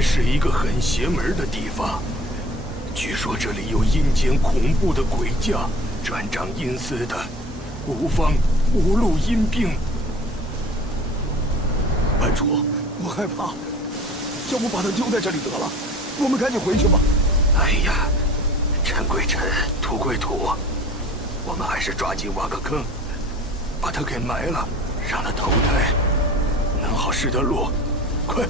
林是一个很邪门的地方，据说这里有阴间恐怖的鬼将，专掌阴司的，无方无路阴兵。班主，我害怕，要不把他丢在这里得了，我们赶紧回去吧。哎呀，尘归尘，土归土，我们还是抓紧挖个坑，把他给埋了，让他投胎，能好识得路。快！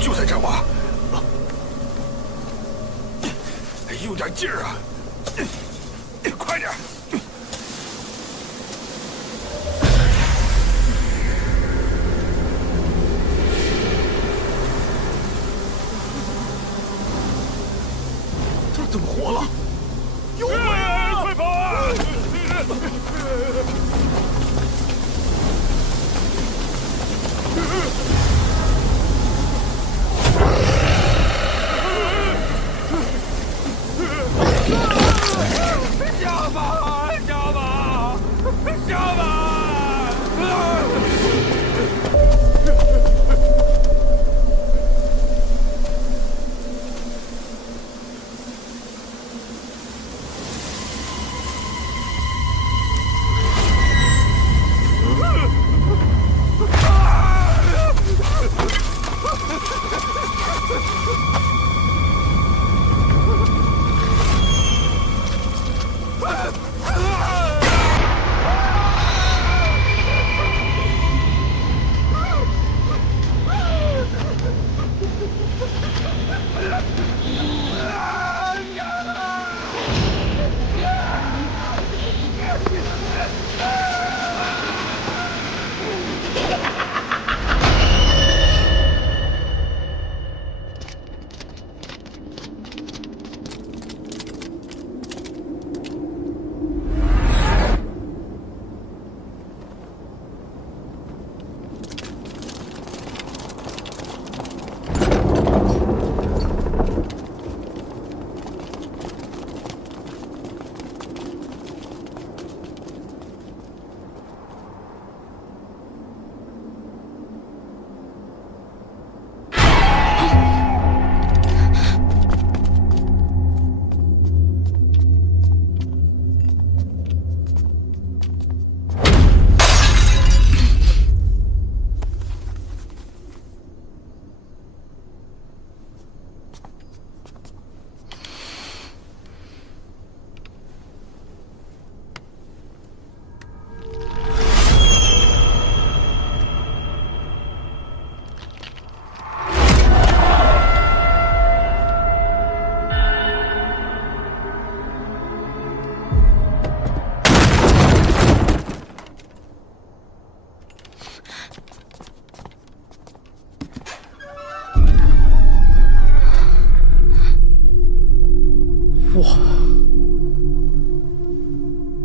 就在这儿挖，用点劲儿啊！快点！他怎么活了？有鬼啊！快跑啊！下吧，下吧，下吧！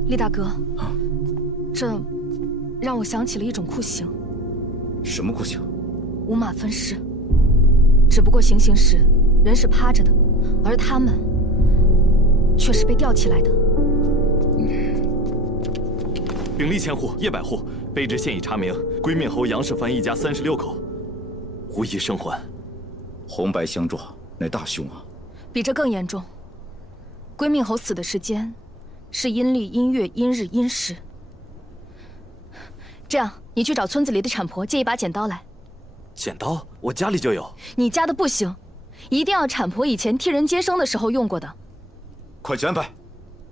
厉大哥，这让我想起了一种酷刑。什么酷刑？五马分尸。只不过行刑时人是趴着的，而他们却是被吊起来的。秉吏千户，叶百户，卑职现已查明，归命侯杨世蕃一家36口，无一生还。红白相撞，乃大凶啊！比这更严重。归命侯死的时间是阴历、阴月、阴日、阴时。这样，你去找村子里的产婆借一把剪刀来。剪刀？我家里就有。你家的不行，一定要产婆以前替人接生的时候用过的。快去安排。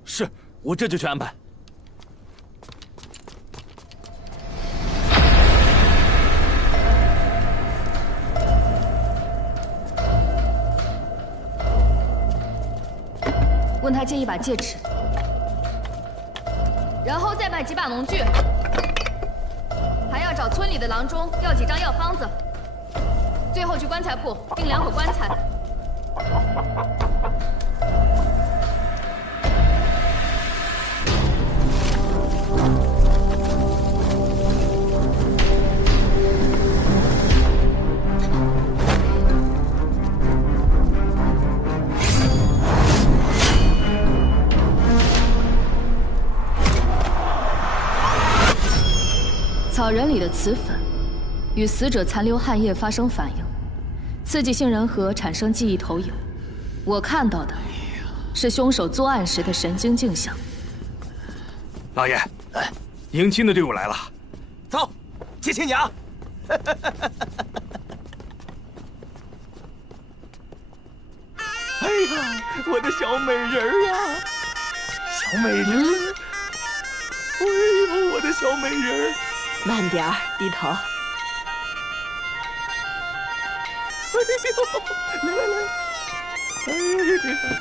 是，我这就去安排。问他借一把戒指，然后再买几把农具，还要找村里的郎中要几张药方子，最后去棺材铺订2口棺材。人里的磁粉与死者残留汗液发生反应，刺激杏仁核产生记忆投影。我看到的是凶手作案时的神经镜像。老爷，迎亲的队伍来了，走，接亲娘。哎呀，我的小美人儿啊，小美人儿！哎呦，我的小美人儿！慢点儿，低头。哎呦，来来来，哎呀！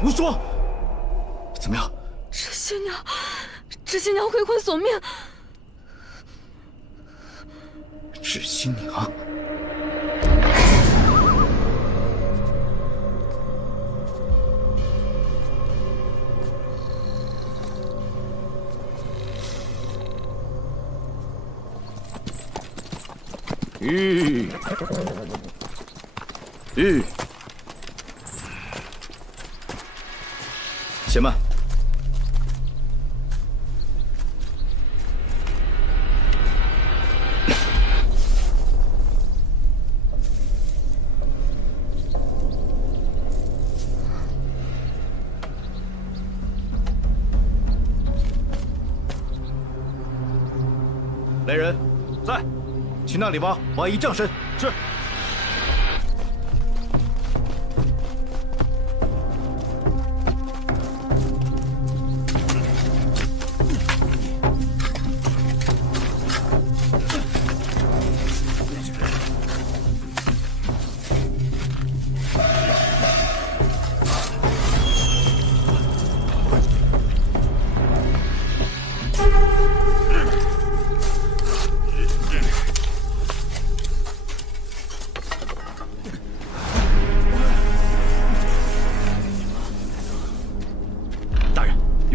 胡说！怎么样？知新娘回魂索命。知新娘。且慢。来人，在。去那里挖一丈深。是。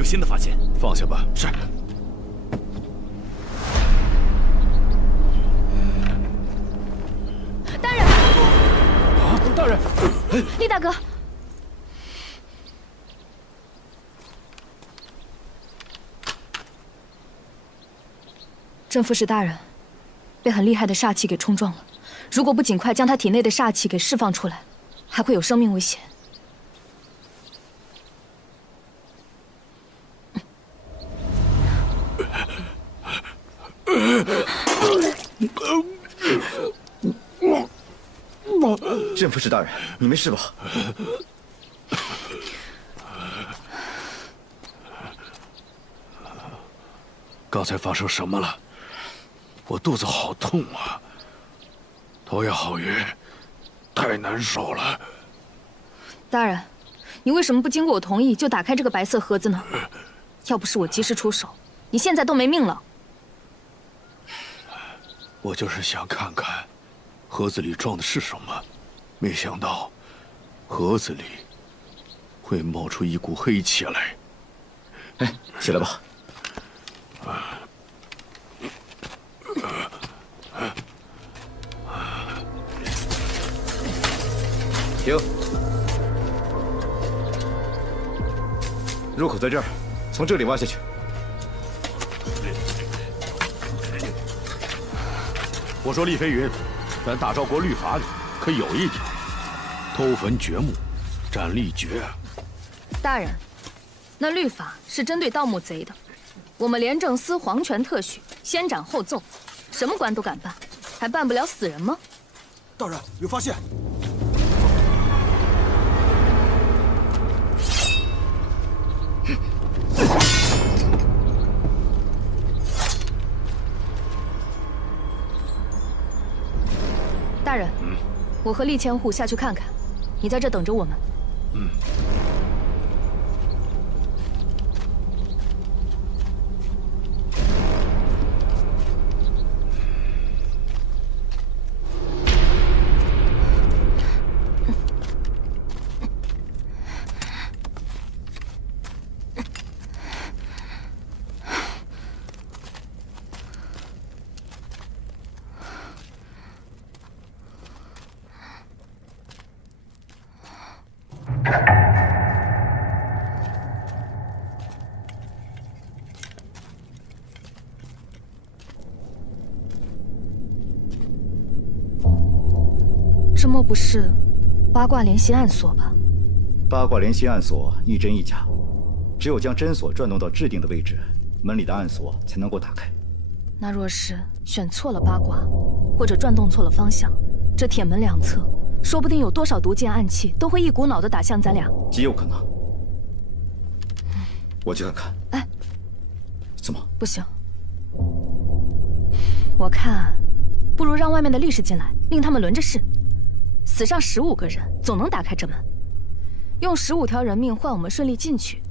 新的发现。放下吧。是。大人！啊，大人！厉大哥。 正副使大人被很厉害的煞气给冲撞了，如果不尽快将他体内的煞气给释放出来，还会有生命危险。正副使大人，你没事吧？刚才发生什么了？ 我肚子好痛啊，头也好晕，太难受了。大人，你为什么不经过我同意就打开这个白色盒子呢？要不是我及时出手，你现在都没命了。我就是想看看盒子里装的是什么，没想到盒子里会冒出一股黑气来。哎，起来吧。 停！入口在这儿，从这里挖下去。我说厉飞云，咱大赵国律法里可有一条：偷坟掘墓，斩立决。大人，那律法是针对盗墓贼的。我们廉政司皇权特许，先斩后奏，什么官都敢办，还办不了死人吗？大人，有发现！ 大人，我和厉千户下去看看，你在这等着我们。这莫不是八卦联系暗锁吧？八卦联系暗锁一真一假，只有将真锁转动到制定的位置，门里的暗锁才能够打开。那若是选错了八卦，或者转动错了方向，这铁门两侧，说不定有多少毒箭暗器都会一股脑的打向咱俩。极有可能。我去看看。哎，怎么？不行，我看不如让外面的力士进来，令他们轮着试。死上15个人，总能打开这门。用15条人命换我们顺利进去，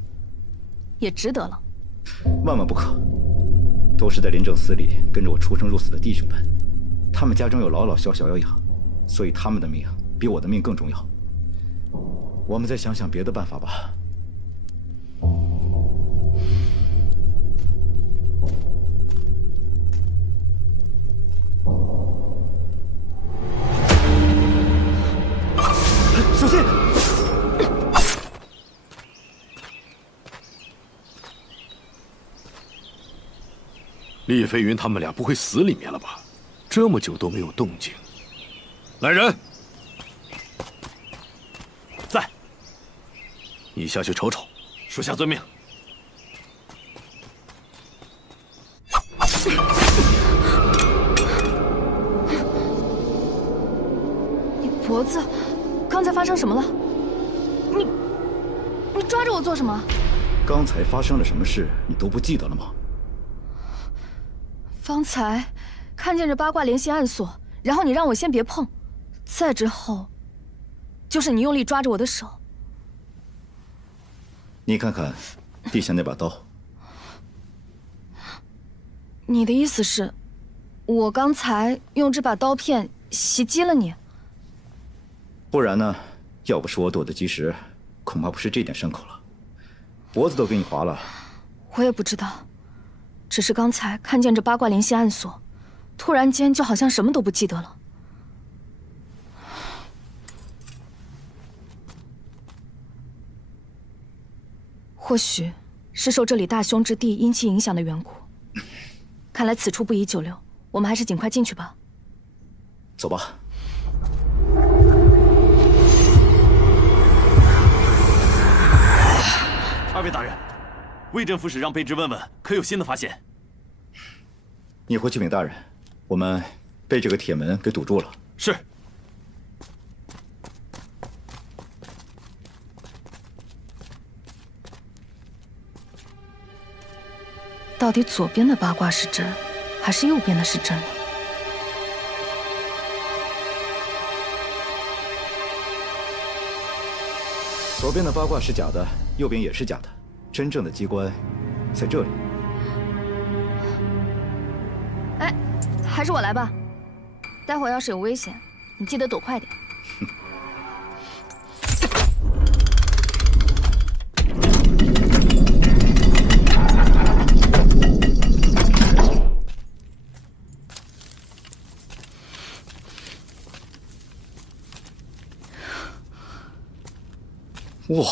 也值得了。万万不可！都是在廉政司里跟着我出生入死的弟兄们，他们家中有老老小小要养，所以他们的命比我的命更重要。我们再想想别的办法吧。小心！厉飞云他们俩不会死里面了吧？这么久都没有动静。来人，在。你下去瞅瞅。属下遵命。你脖子，刚才发生什么了？你抓着我做什么？刚才发生了什么事，你都不记得了吗？方才看见这八卦联系暗锁，然后你让我先别碰，再之后，就是你用力抓着我的手。你看看地下那把刀。你的意思是，我刚才用这把刀片袭击了你？不然呢？要不是我躲得及时，恐怕不是这点伤口了。脖子都给你划了，我也不知道，只是刚才看见这八卦联系暗锁，突然间就好像什么都不记得了。或许是受这里大凶之地阴气影响的缘故。看来此处不宜久留，我们还是尽快进去吧。走吧。二位大人，魏镇副使让卑职问问，可有新的发现？你回去禀大人，我们被这个铁门给堵住了。是。到底左边的八卦是真，还是右边的是真呢？左边的八卦是假的，右边也是假的，真正的机关在这里。哎，还是我来吧。待会儿要是有危险，你记得躲快点。哇！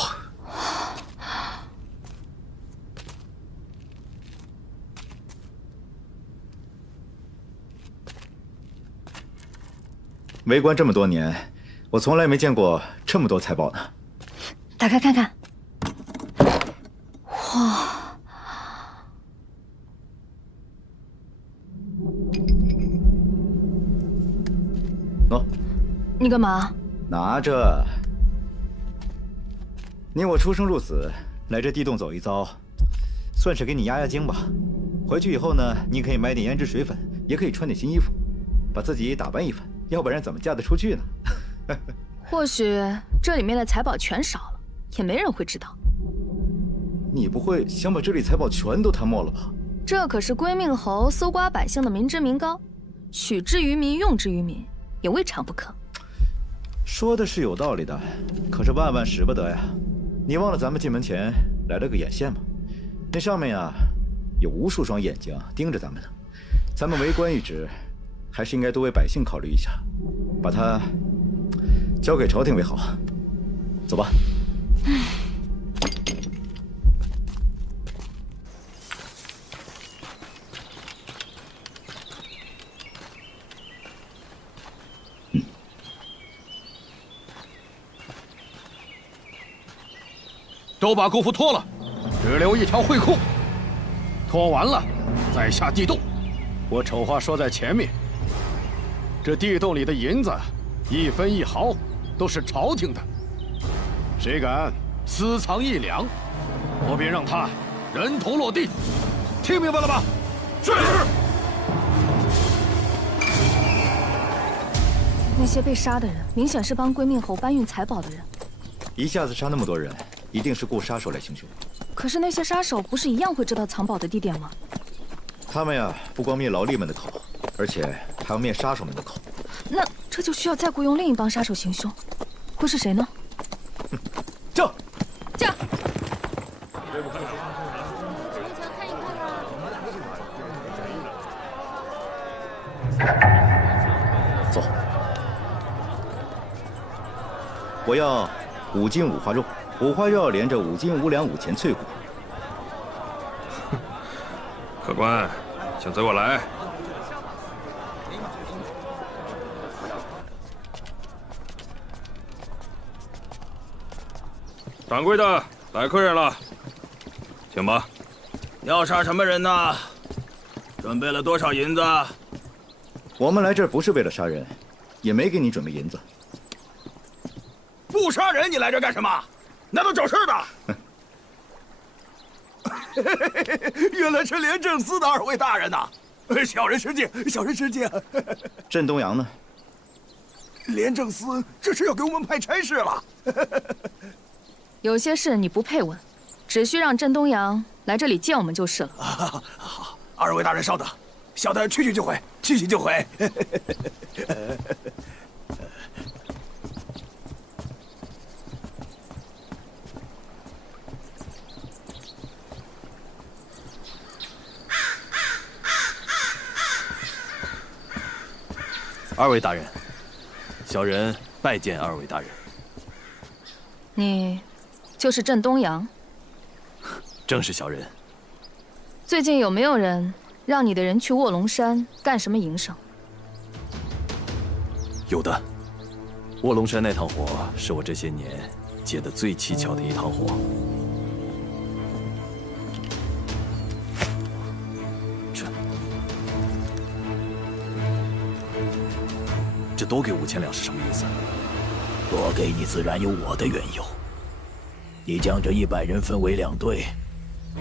为官这么多年，我从来没见过这么多财宝呢。打开看看。哇！喏，你干嘛？拿着。你我出生入死，来这地洞走一遭，算是给你压压惊吧。回去以后呢，你可以买点胭脂水粉，也可以穿点新衣服，把自己打扮一番，要不然怎么嫁得出去呢？或许这里面的财宝全少了，也没人会知道。你不会想把这里财宝全都贪没了吧？这可是归命侯搜刮百姓的民脂民膏，取之于民，用之于民，也未尝不可。说的是有道理的，可是万万使不得呀。你忘了咱们进门前来了个眼线吗？那上面呀，有无数双眼睛盯着咱们呢。咱们为官一职，还是应该多为百姓考虑一下，把它交给朝廷为好。走吧。都把姑父脱了，只留一条会裤。脱完了，再下地洞。我丑话说在前面，这地洞里的银子，一分一毫都是朝廷的。谁敢私藏1两，我便让他人头落地。听明白了吗？是。那些被杀的人，明显是帮归命侯搬运财宝的人。一下子杀那么多人，一定是雇杀手来行凶。可是那些杀手不是一样会知道藏宝的地点吗？他们呀，不光灭劳力们的口，而且还要灭杀手们的口。那这就需要再雇佣另一帮杀手行凶，会是谁呢？叫！叫！走。我要5斤五花肉，五花肉要连着5斤5两5钱脆骨。客官，请随我来。掌柜的，来客人了，请吧。要杀什么人呢？准备了多少银子？我们来这儿不是为了杀人，也没给你准备银子。不杀人，你来这干什么？难道找事的？原来是廉政司的2位大人呐！小人失敬，小人失敬。镇东阳呢？廉政司这是要给我们派差事了。有些事你不配问，只需让镇东阳来这里见我们就是了。好，2位大人稍等，小的去就回，去就回。二位大人，小人拜见二位大人。你就是郑东阳？正是小人。最近有没有人让你的人去卧龙山干什么营生？有的。卧龙山那趟活是我这些年接的最蹊跷的一趟活。这多给5000两是什么意思？多给你自然有我的缘由。你将这100人分为2队，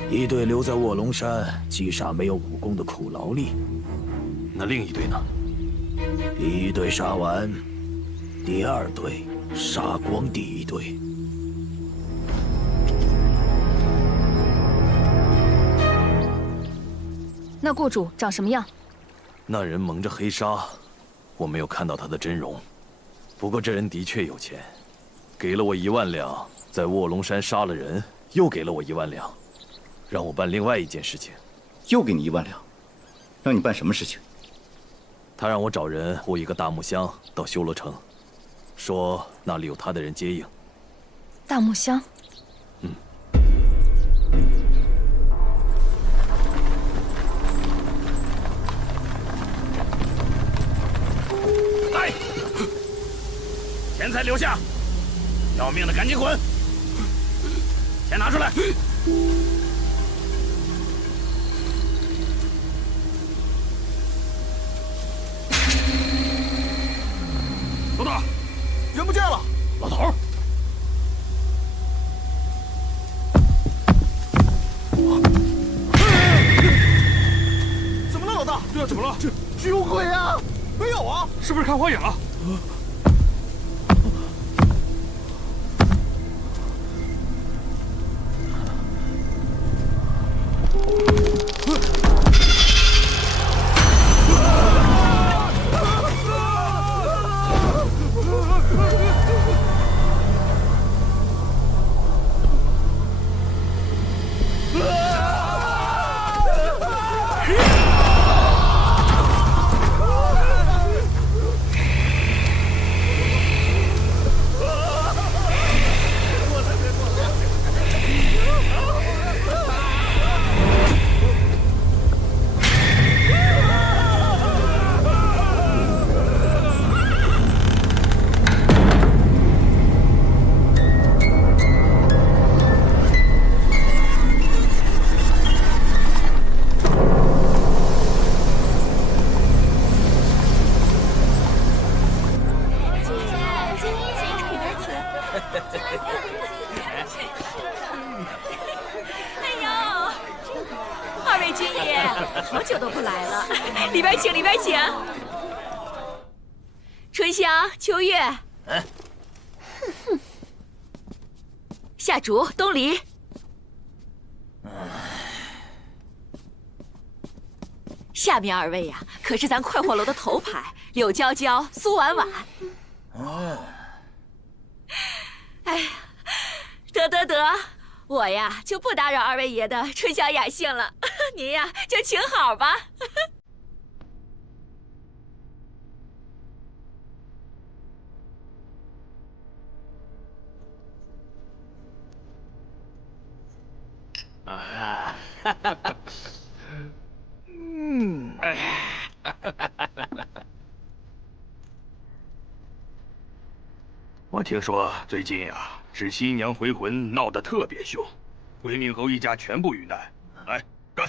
一队留在卧龙山击杀没有武功的苦劳力，那另一队呢？第1队杀完，第2队杀光第1队。那雇主长什么样？那人蒙着黑纱，我没有看到他的真容。不过这人的确有钱，给了我1万两，在卧龙山杀了人，又给了我1万两，让我办另外一件事情。又给你1万两，让你办什么事情？他让我找人护一个大木箱到修罗城，说那里有他的人接应。大木箱。来，钱财留下，要命的赶紧滚！钱拿出来。老大，人不见了。老头，怎么了，老大？这怎么了？这有鬼啊！没有啊，是不是看花眼了？好久都不来了，里边请，里边请。春香、秋月，夏竹、东篱。下面2位呀，可是咱快活楼的头牌，柳娇娇、苏婉婉。哎呀，得，我呀就不打扰2位爷的春宵雅兴了，您呀就请好吧。我听说最近啊，是新娘回魂闹得特别凶，归命侯一家全部遇难。来，干！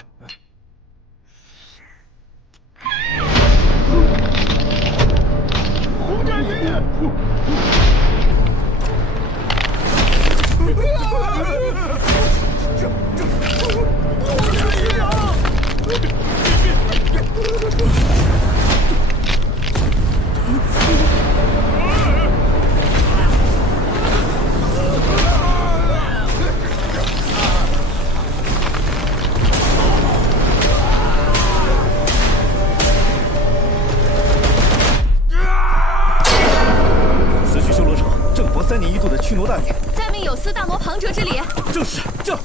洪家玉！此去修罗城，正逢3年1度的驱魔大典。再命有司大魔庞哲之礼。正是，这。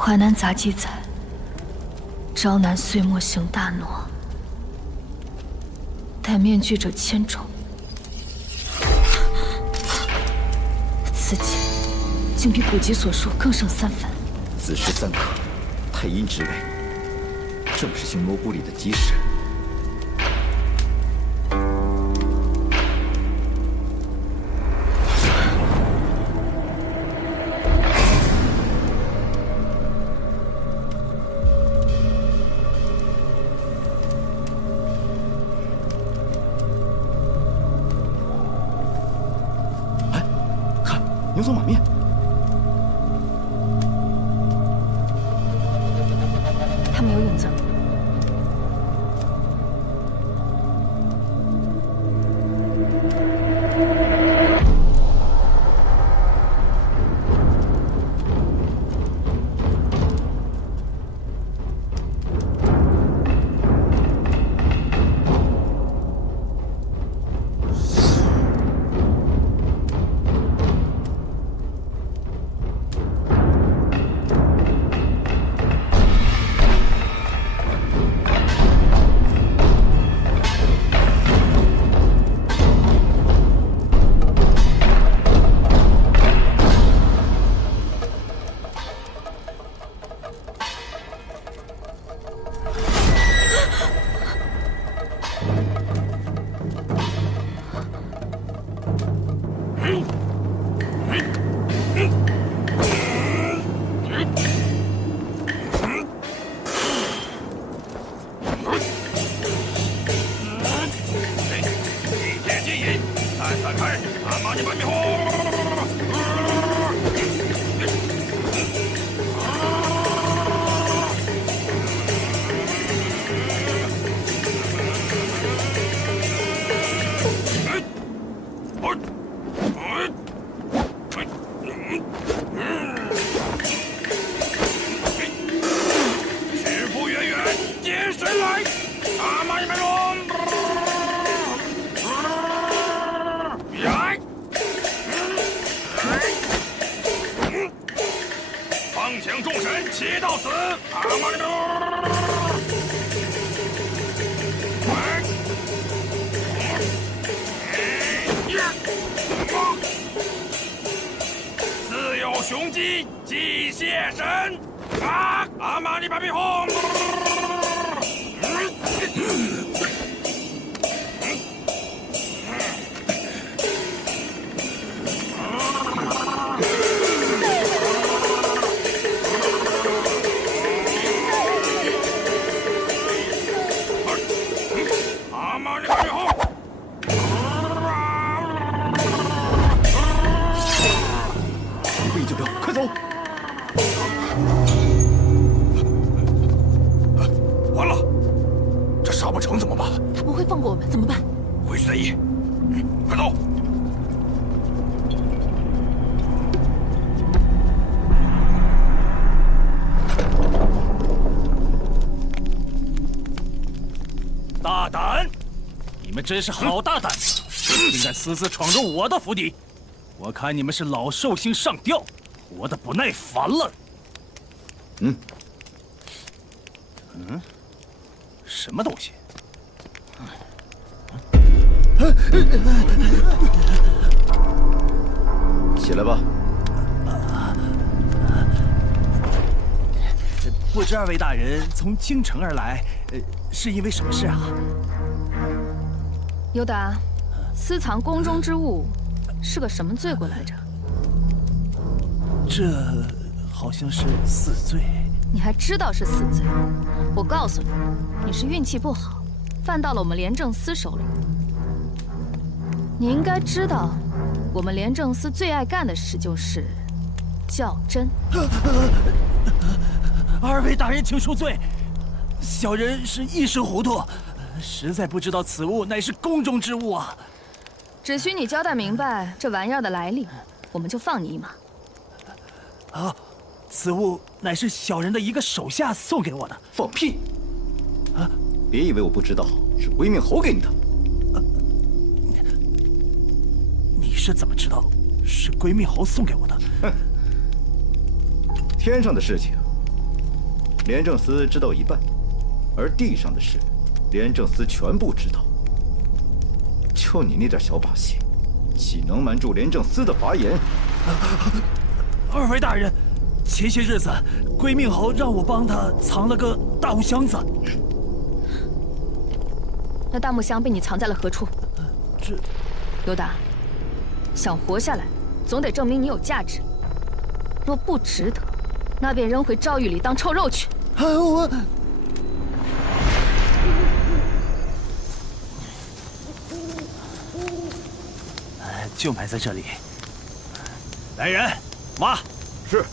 淮南杂记载，朝南岁末行大挪，戴面具者千种。此景竟比古籍所述更胜3分。子时3刻，太阴之位，正是星罗谷里的吉时。牛头马面，他们有影子。雄鸡祭谢神啊！阿玛尼巴比红。阿玛尼巴比红。 就标，快走！完了，这杀不成怎么办？他不会放过我们，怎么办？回去再议。快走！大胆！你们真是好大胆子，竟敢私自闯入我的府邸！我看你们是老寿星上吊。 活得不耐烦了。什么东西？起来吧。不知二位大人从京城而来，是因为什么事啊？尤达，私藏宫中之物是个什么罪过来着？ 这好像是4罪，你还知道是4罪？我告诉你，你是运气不好，犯到了我们廉政司手里。你应该知道，我们廉政司最爱干的事就是较真。二位大人请恕罪，小人是一时糊涂，实在不知道此物乃是宫中之物啊。只需你交代明白这玩意儿的来历，我们就放你一马。 啊，此物乃是小人的一个手下送给我的。放屁！啊，别以为我不知道，是归命侯给你的。你是怎么知道是归命侯送给我的？天上的事情，廉政司知道一半，而地上的事，廉政司全部知道。就你那点小把戏，岂能瞒住廉政司的法眼？二位大人，前些日子归命侯让我帮他藏了个大木箱子。那大木箱被你藏在了何处？这，尤达，想活下来，总得证明你有价值。若不值得，那便扔回诏狱里当臭肉去。我。就埋在这里。来人，挖！是。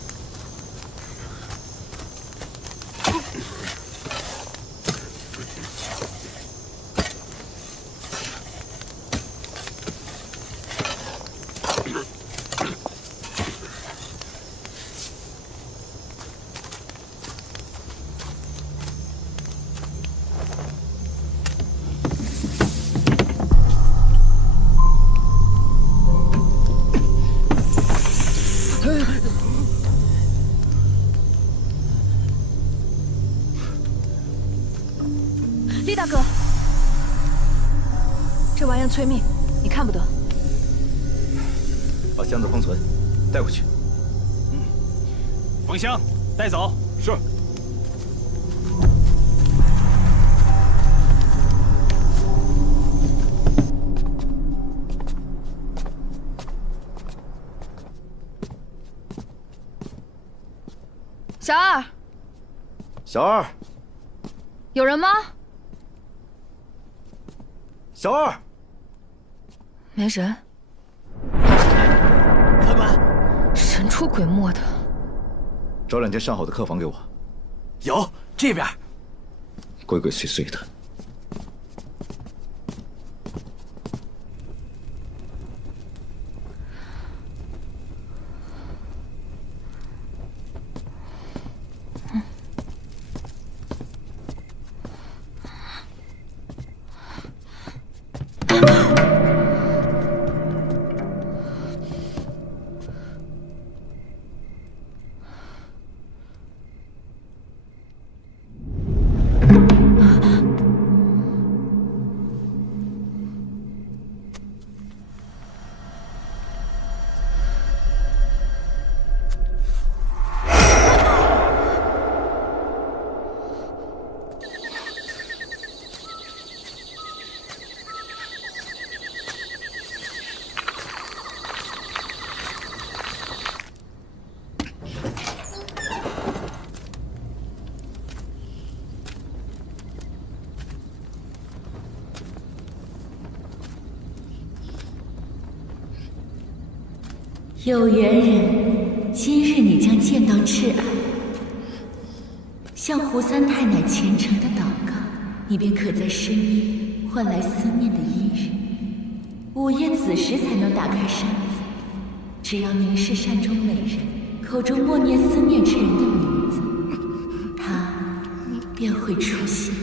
厉大哥，这玩意催命，你看不得。把箱子封存，带回去。封箱，带走。是。小二，小二，有人吗？小二，没人。客官，神出鬼没的。找2间上好的客房给我。有，这边。鬼鬼祟祟的。有缘人，今日你将见到挚爱。向胡三太奶虔诚的祷告，你便可在深夜换来思念的伊人。午夜子时才能打开扇子，只要凝视扇中美人，口中默念思念之人的名字，他便会出现。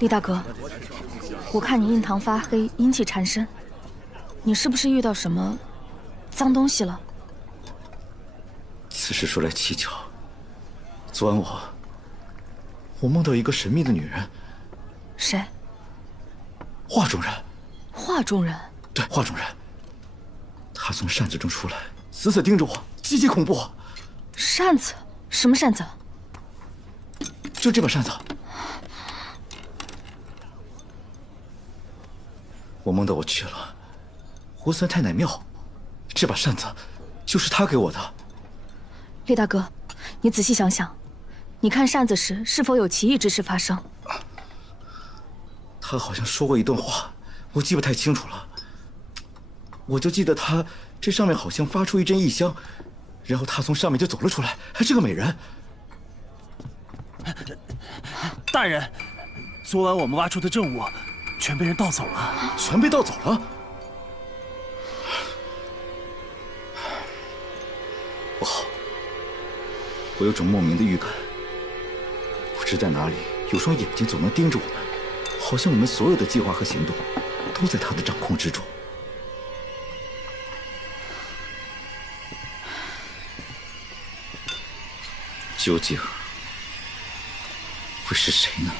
厉大哥，我看你印堂发黑，阴气缠身，你是不是遇到什么脏东西了？此事说来蹊跷，昨晚我梦到一个神秘的女人。谁？画中人。画中人？对，画中人。她从扇子中出来，死死盯着我，极其恐怖。扇子？什么扇子？就这把扇子。我梦到我去了猢狲太奶庙，这把扇子就是她给我的。厉大哥，你仔细想想，你看扇子时是否有奇异之事发生？他好像说过一段话，我记不太清楚了。我就记得他这上面好像发出一阵异香，然后他从上面就走了出来，还是个美人。大人，昨晚我们挖出的证物全被人盗走了。全被盗走了？不好，我有种莫名的预感，不知在哪里有双眼睛总能盯着我们，好像我们所有的计划和行动都在他的掌控之中。究竟会是谁呢？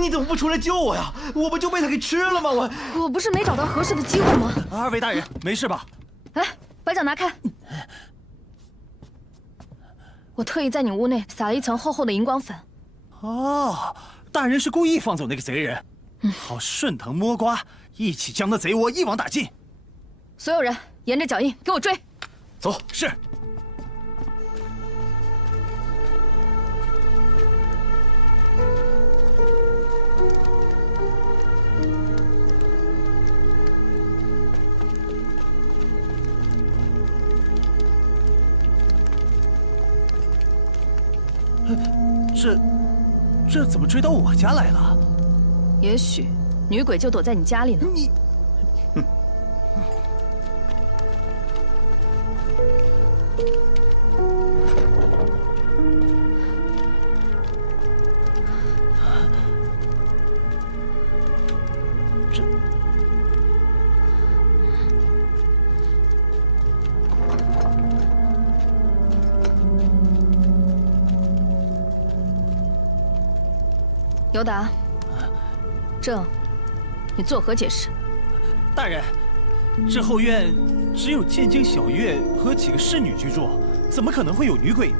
你怎么不出来救我呀？我不就被他给吃了吗？我不是没找到合适的机会吗？二位大人，没事吧？哎，把脚拿开！我特意在你屋内撒了一层厚厚的荧光粉。哦，大人是故意放走那个贼人，好顺藤摸瓜，一起将那贼窝一网打尽。所有人沿着脚印给我追！走。是。这怎么追到我家来了？也许女鬼就躲在你家里呢。你，尤达，这你作何解释？大人，这后院只有剑京小月和几个侍女居住，怎么可能会有女鬼呢？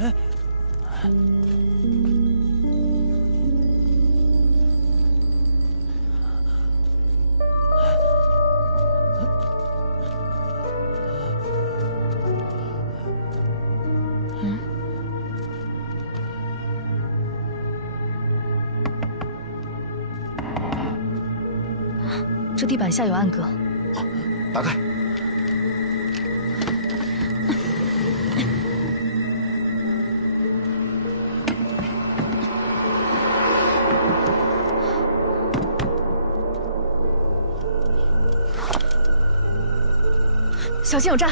哎，这地板下有暗格。好，打开。小心有诈！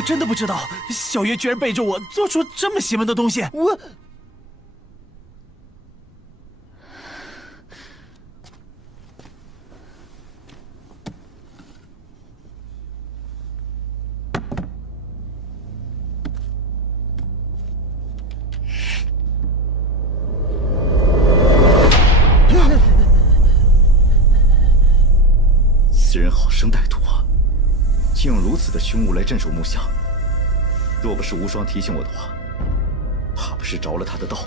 我真的不知道，小月居然背着我做出这么邪门的东西，我。此人好生歹毒啊！竟用如此的凶物来镇守木下。若不是无双提醒我的话，怕不是着了他的道。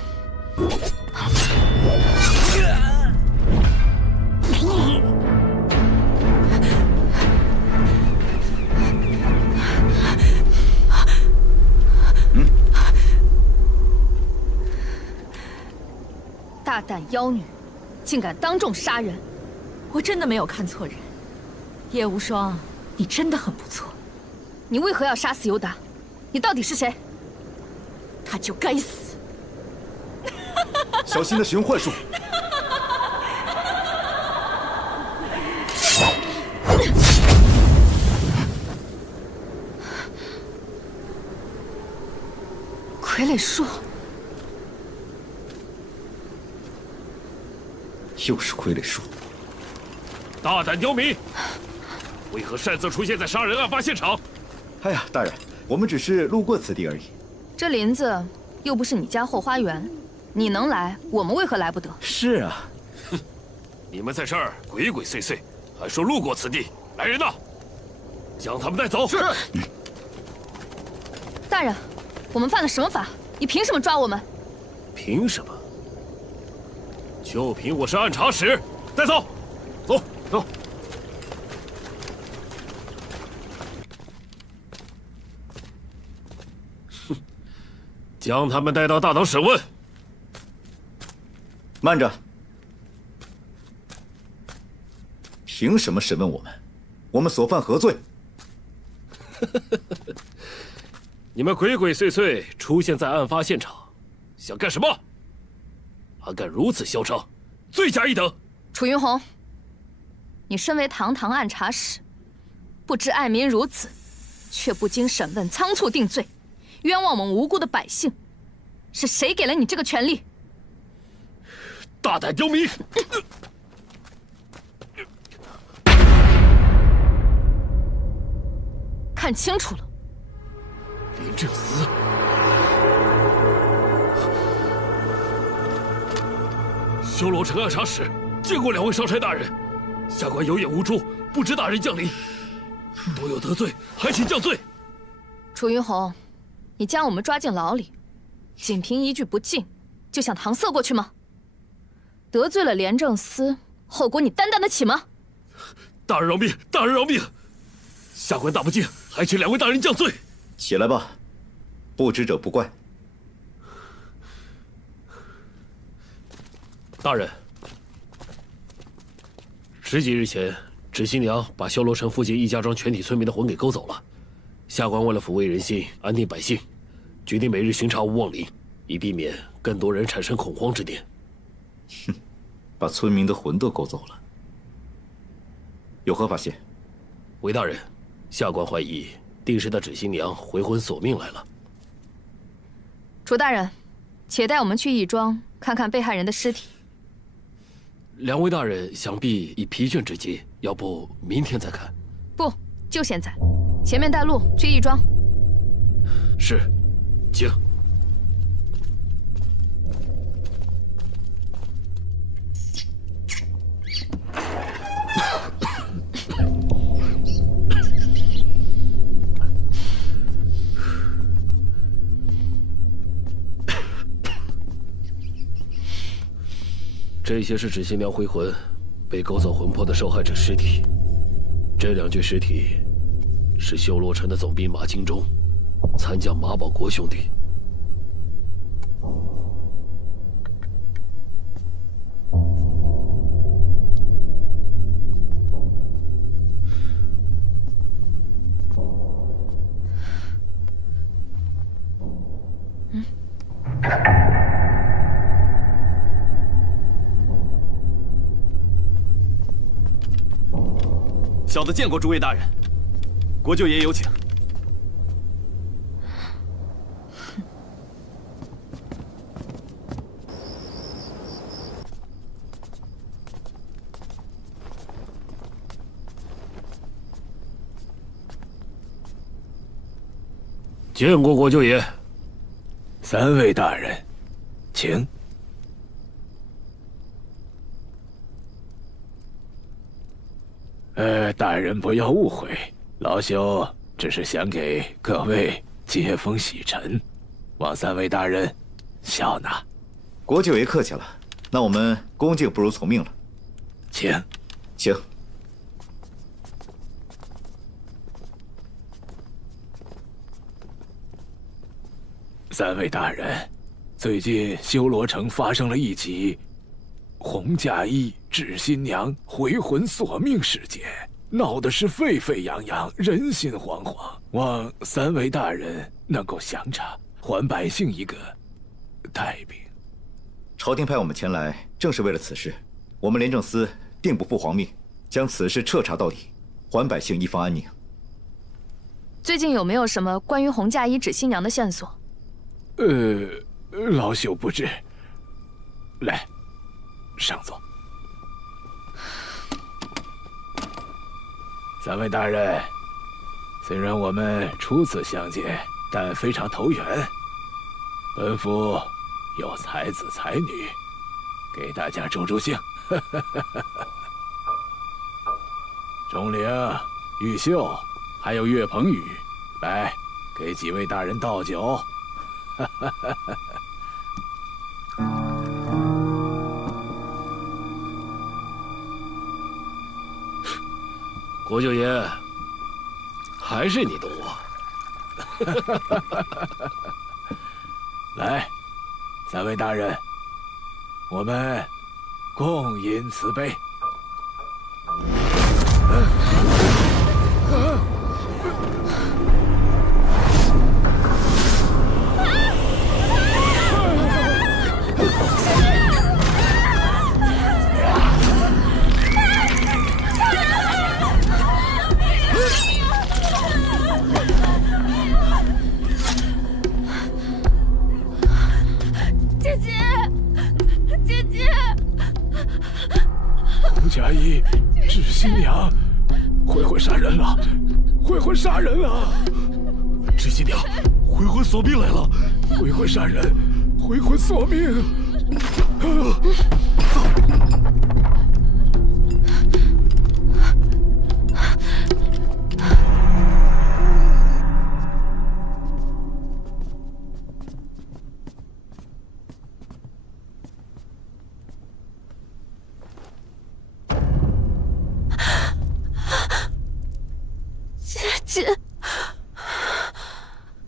大胆妖女，竟敢当众杀人！我真的没有看错人。叶无双，你真的很不错。你为何要杀死尤达？你到底是谁？他就该死！小心的使用幻术。傀儡术。又是傀儡术。大胆刁民，为何擅自出现在杀人案发现场？哎呀，大人，我们只是路过此地而已。这林子又不是你家后花园，你能来，我们为何来不得？是啊，哼，你们在这儿鬼鬼祟祟，还说路过此地，来人呐，将他们带走。是。大人，我们犯了什么法？你凭什么抓我们？凭什么？就凭我是按察使，带走，走走。哼，将他们带到大堂审问。慢着，凭什么审问我们？我们所犯何罪？你们鬼鬼祟祟出现在案发现场，想干什么？还敢如此嚣张，罪加一等！楚云红，你身为堂堂按察使，不知爱民如子，却不经审问仓促定罪，冤枉我们无辜的百姓，是谁给了你这个权利？大胆刁民！看清楚了，林正思。修罗城按察使见过两位少差大人，下官有眼无珠，不知大人降临，多有得罪，还请降罪。楚云红，你将我们抓进牢里，仅凭一句不敬，就想搪塞过去吗？得罪了廉政司，后果你担当得起吗？大人饶命！大人饶命！下官大不敬，还请两位大人降罪。起来吧，不知者不怪。大人，十几日前，纸新娘把修罗城附近易家庄全体村民的魂给勾走了。下官为了抚慰人心、安定百姓，决定每日巡查无望林，以避免更多人产生恐慌之念。哼，把村民的魂都勾走了，有何发现？韦大人，下官怀疑定是那纸新娘回魂索命来了。楚大人，且带我们去义庄看看被害人的尸体。两位大人想必已疲倦之极，要不明天再看？不，就现在。前面带路去义庄。是，请。这些是纸新娘回魂被勾走魂魄的受害者尸体。这两具尸体是修罗城的总兵马金忠、参将马保国兄弟。小的见过诸位大人，国舅爷有请。见过国舅爷。3位大人，请。大人不要误会，老朽只是想给各位接风洗尘，望3位大人笑纳。国舅爷客气了，那我们恭敬不如从命了。请，请。3位大人，最近修罗城发生了一起红嫁衣致新娘回魂索命事件，闹得是沸沸扬扬，人心惶惶。望3位大人能够详查，还百姓一个太平。朝廷派我们前来，正是为了此事。我们廉政司定不负皇命，将此事彻查到底，还百姓一方安宁。最近有没有什么关于红嫁衣指新娘的线索？老朽不知。来，上座。3位大人，虽然我们初次相见，但非常投缘。本府有才子才女，给大家助助兴。钟灵、玉秀，还有岳鹏宇，来，给几位大人倒酒。国舅爷，还是你懂我。来，3位大人，我们共饮此杯。贾谊致新娘，回魂杀人了，回魂杀人了！致新娘，回魂索命来了！回魂杀人，回魂索命！走。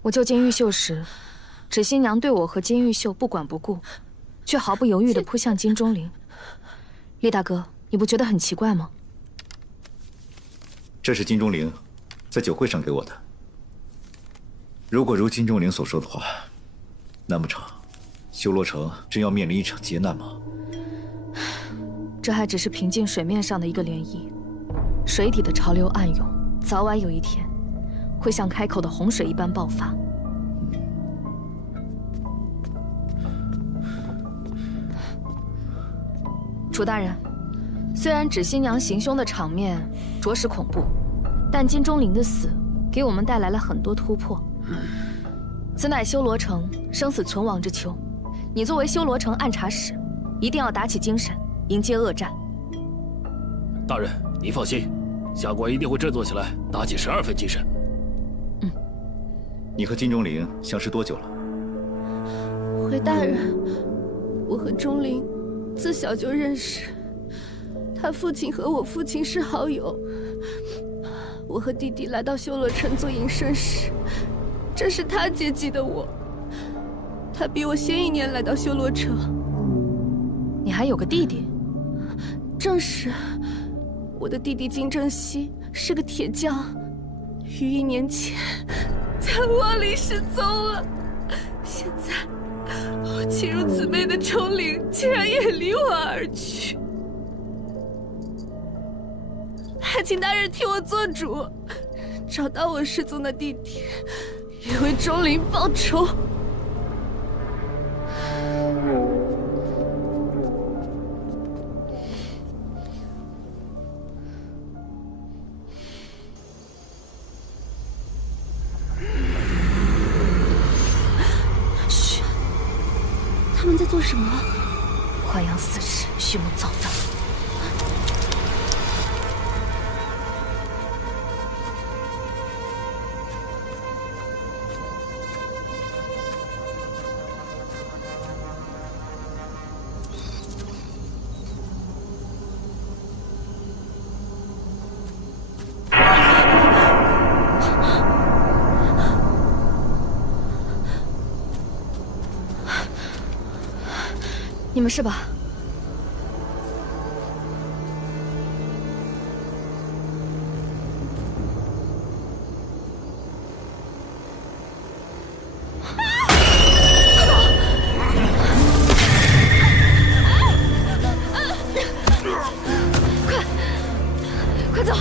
我救金玉秀时，芷新娘对我和金玉秀不管不顾，却毫不犹豫地扑向金钟灵。厉大哥，你不觉得很奇怪吗？这是金钟灵在酒会上给我的。如果如金钟灵所说的话，难不成修罗城真要面临一场劫难吗？这还只是平静水面上的一个涟漪，水底的潮流暗涌，早晚有一天会像开口的洪水一般爆发。楚大人，虽然芷新娘行凶的场面着实恐怖，但金钟灵的死给我们带来了很多突破。此乃修罗城生死存亡之秋，你作为修罗城暗查使，一定要打起精神，迎接恶战。大人，您放心，下官一定会振作起来，打起12分精神。你和金钟灵相识多久了？回大人，我和钟灵自小就认识，他父亲和我父亲是好友。我和弟弟来到修罗城做营生时，正是他接济的我。他比我先1年来到修罗城。你还有个弟弟？正是，我的弟弟金正熙是个铁匠，于1年前在窝里失踪了。现在我弃如姊妹的钟灵竟然也离我而去，还请大人替我做主，找到我失踪的弟弟，也为钟灵报仇。他们在做什么？华阳死士，畜牧造反。你们是吧？快走！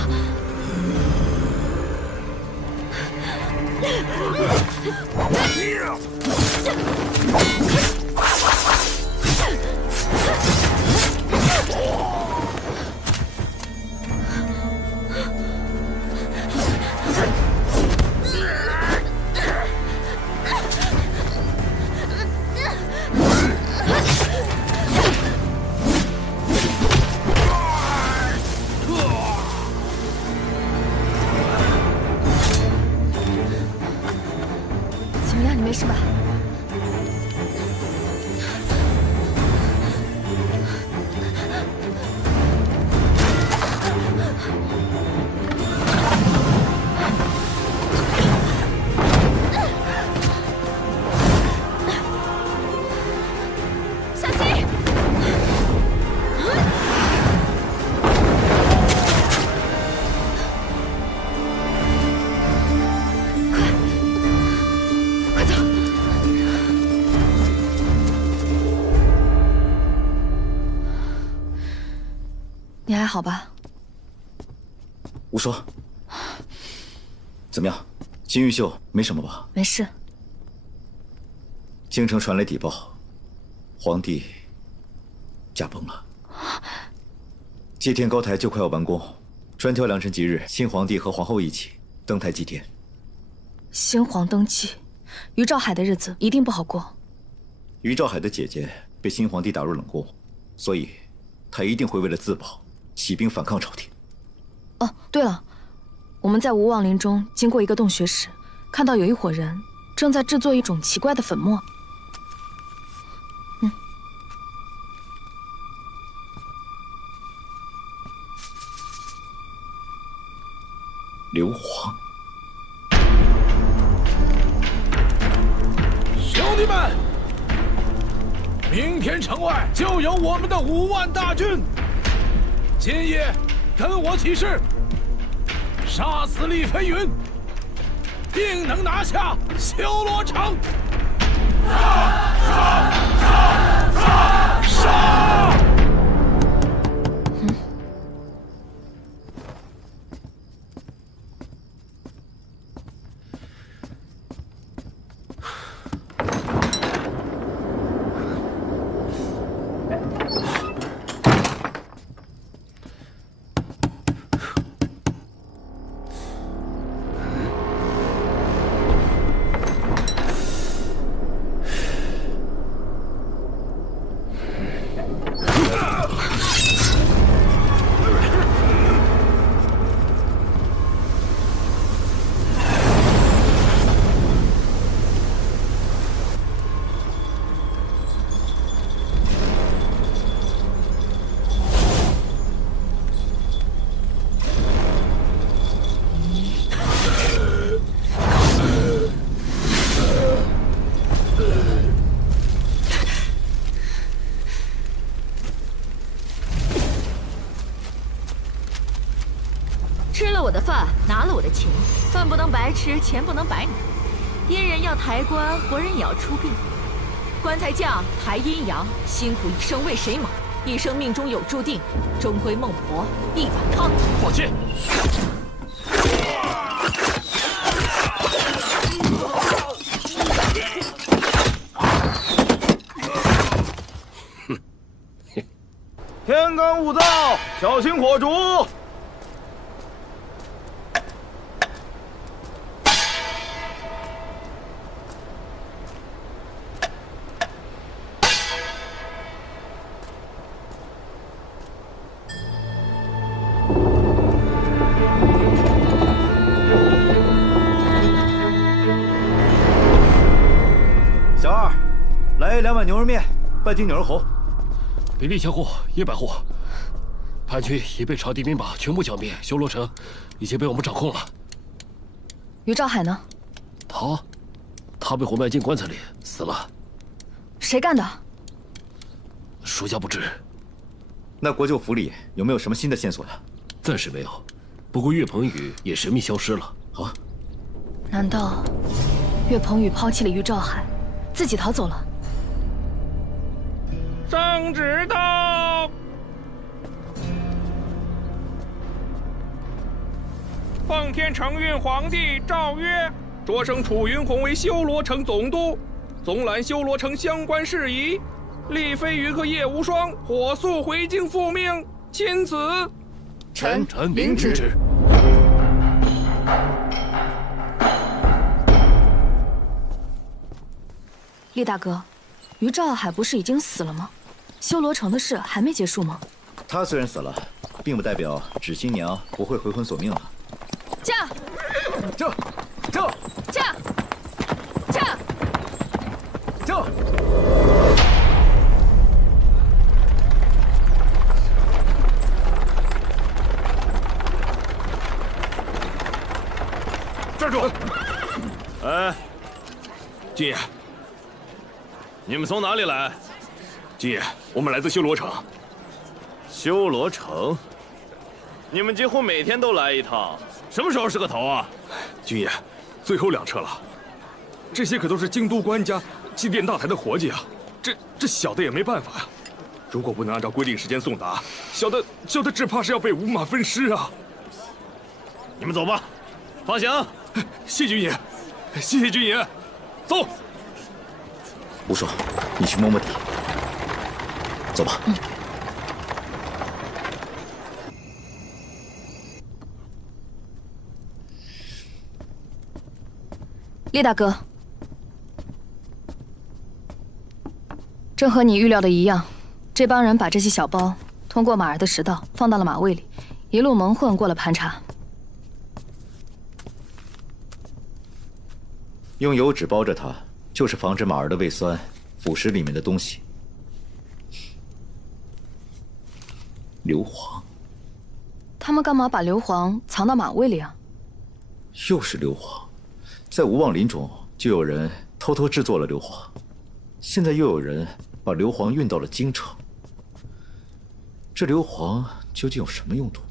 怎么样？你没事吧？小心！快走！你还好吧？无双，怎么样？金玉秀没什么吧？没事。京城传来邸报，皇帝驾崩了。祭天高台就快要完工，专挑良辰吉日，新皇帝和皇后一起登台祭天。新皇登基，于兆海的日子一定不好过。于兆海的姐姐被新皇帝打入冷宫，所以他一定会为了自保，起兵反抗朝廷。哦，对了，我们在无望林中经过一个洞穴时，看到有一伙人正在制作一种奇怪的粉末。硫磺。兄弟们，明天城外就有我们的5万大军。今夜跟我起誓，杀死厉飞云，定能拿下修罗城。杀！吃了我的饭，拿了我的钱，饭不能白吃，钱不能白拿。阴人要抬棺，活人也要出殡。棺材匠抬阴阳，辛苦一生为谁忙？一生命中有注定，终归孟婆一碗汤。放箭！天干物燥，小心火烛。来2碗牛肉面，半斤牛肉喉，比例千户100户。叛军已被朝敌兵马全部剿灭，修罗城已经被我们掌控了。于兆海呢？他被活埋进棺材里死了。谁干的？属下不知。那国舅府里有没有什么新的线索呀？暂时没有，不过岳鹏宇也神秘消失了。啊？难道岳鹏宇抛弃了于兆海，自己逃走了？圣旨到！奉天承运皇帝诏曰：擢升楚云鸿为修罗城总督，总揽修罗城相关事宜。丽妃宇和叶无双火速回京复命，钦此。臣领旨。厉大哥，于兆海不是已经死了吗？修罗城的事还没结束吗？他虽然死了，并不代表芷新娘不会回魂索命了。驾！驾！站住！哎，军爷，你们从哪里来？军爷，我们来自修罗城。修罗城？你们几乎每天都来一趟，什么时候是个头啊？军爷，最后2车了，这些可都是京都官家祭奠大台的活计啊！这小的也没办法呀。如果不能按照规定时间送达，小的只怕是要被五马分尸啊！你们走吧，放行。谢军爷，谢谢军爷，走。无双，你去摸摸底。走吧。厉大哥，正和你预料的一样，这帮人把这些小包通过马儿的食道放到了马胃里，一路蒙混过了盘查。用油纸包着它，就是防止马儿的胃酸腐蚀里面的东西。硫磺。他们干嘛把硫磺藏到马胃里啊？又是硫磺。在无望林中就有人偷偷制作了硫磺，现在又有人把硫磺运到了京城。这硫磺究竟有什么用途呢？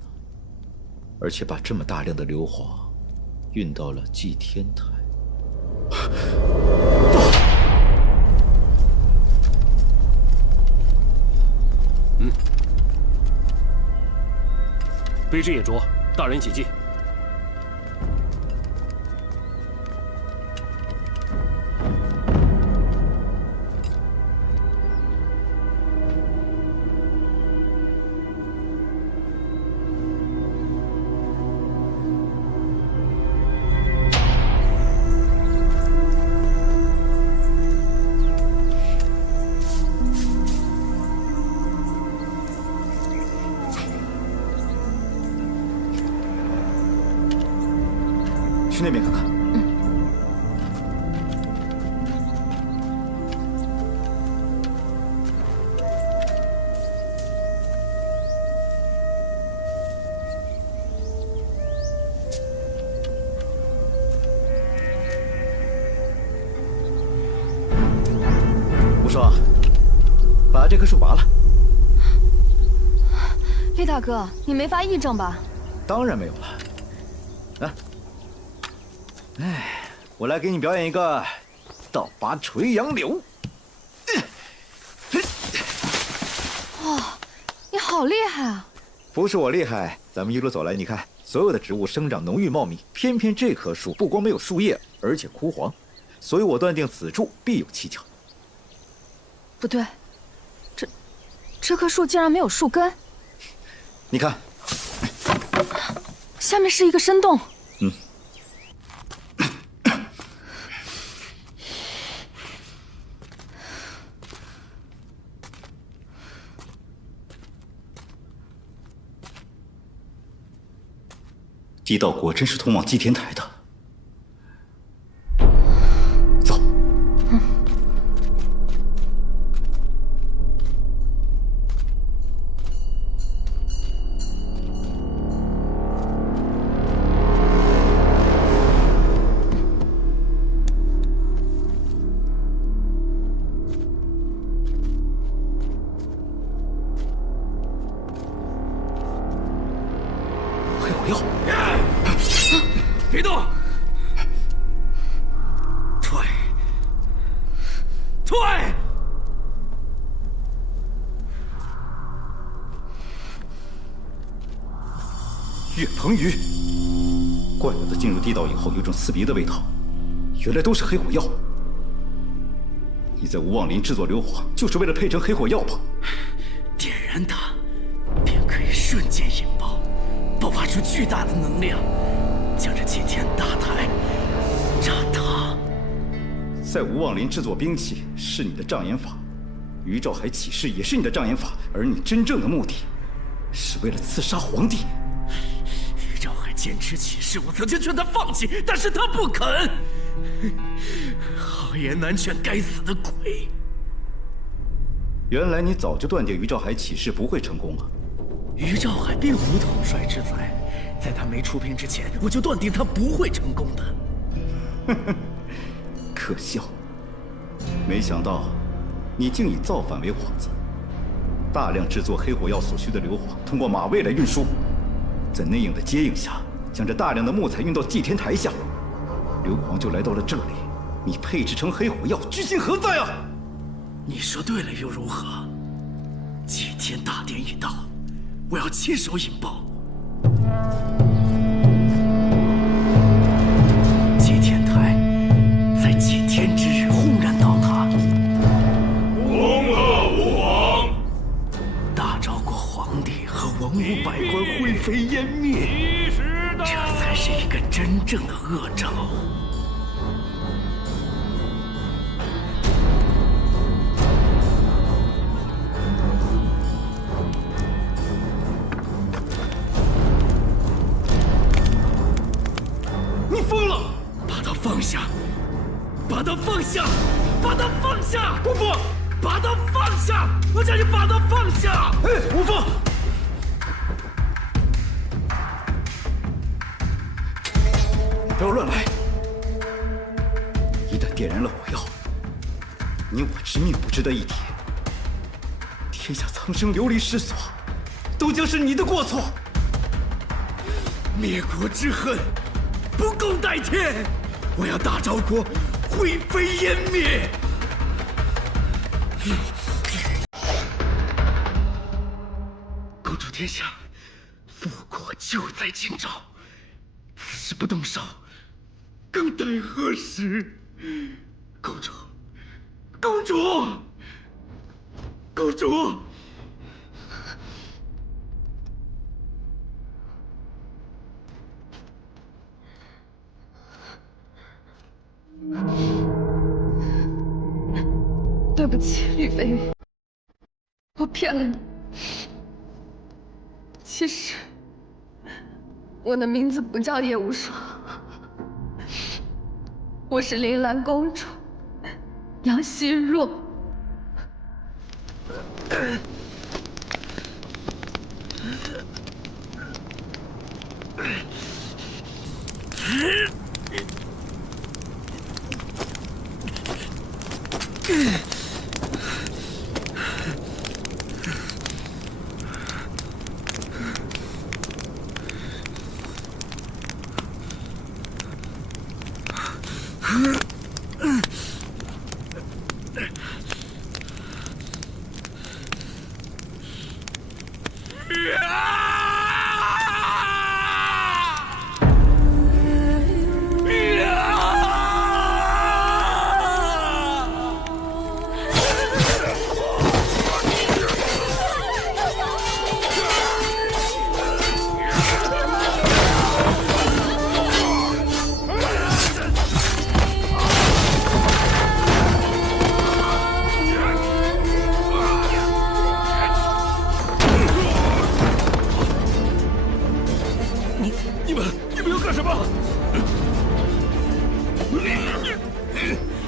而且把这么大量的硫磺运到了祭天台。卑职眼拙，大人谨记。去那边看看。无双，把这棵树拔了。厉大哥，你没发癔症吧？当然没有了。啊。我来给你表演一个倒拔垂杨柳。哇，你好厉害啊！不是我厉害，咱们一路走来，你看，所有的植物生长浓郁茂密，偏偏这棵树不光没有树叶，而且枯黄，所以我断定此处必有蹊跷。不对，这棵树竟然没有树根。你看，下面是一个深洞。地道果真是通往祭天台的。走。别动！退！退！岳鹏宇，怪不得进入地道以后有种刺鼻的味道，原来都是黑火药。你在无妄林制作硫磺，就是为了配成黑火药吧？点燃它，便可以瞬间引爆，爆发出巨大的能量，将这祭天大台炸塌。在无妄林制作兵器是你的障眼法，于兆海起事也是你的障眼法，而你真正的目的，是为了刺杀皇帝。于兆海坚持起事，我曾经劝他放弃，但是他不肯。好言难劝，该死的鬼！原来你早就断定于兆海起事不会成功了。于兆海并无统帅之才，在他没出兵之前，我就断定他不会成功的。可笑！没想到你竟以造反为幌子，大量制作黑火药所需的硫磺，通过马卫来运输，在内应的接应下，将这大量的木材运到祭天台下，硫磺就来到了这里。你配制成黑火药，居心何在啊？你说对了又如何？祭天大典已到，我要亲手引爆。祭天台在祭天之日轰然倒塌，恭贺吾皇！大昭国皇帝和文武百官灰飞烟灭，这才是一个真正的恶兆。你疯了！把他放下！把他放下！把他放下！不放！把他放下！我叫你把他放下！哎，无放！不要乱来！一旦点燃了火药，你我之命不值得一提。天下苍生流离失所，都将是你的过错。灭国之恨，不共戴天！我要大昭国灰飞烟灭！公主殿下，复国就在今朝，此时不动手，更待何时？公主，公主，公主！对不起，吕飞宇，我骗了你。其实，我的名字不叫叶无双，我是铃兰公主杨希若。你们要干什么？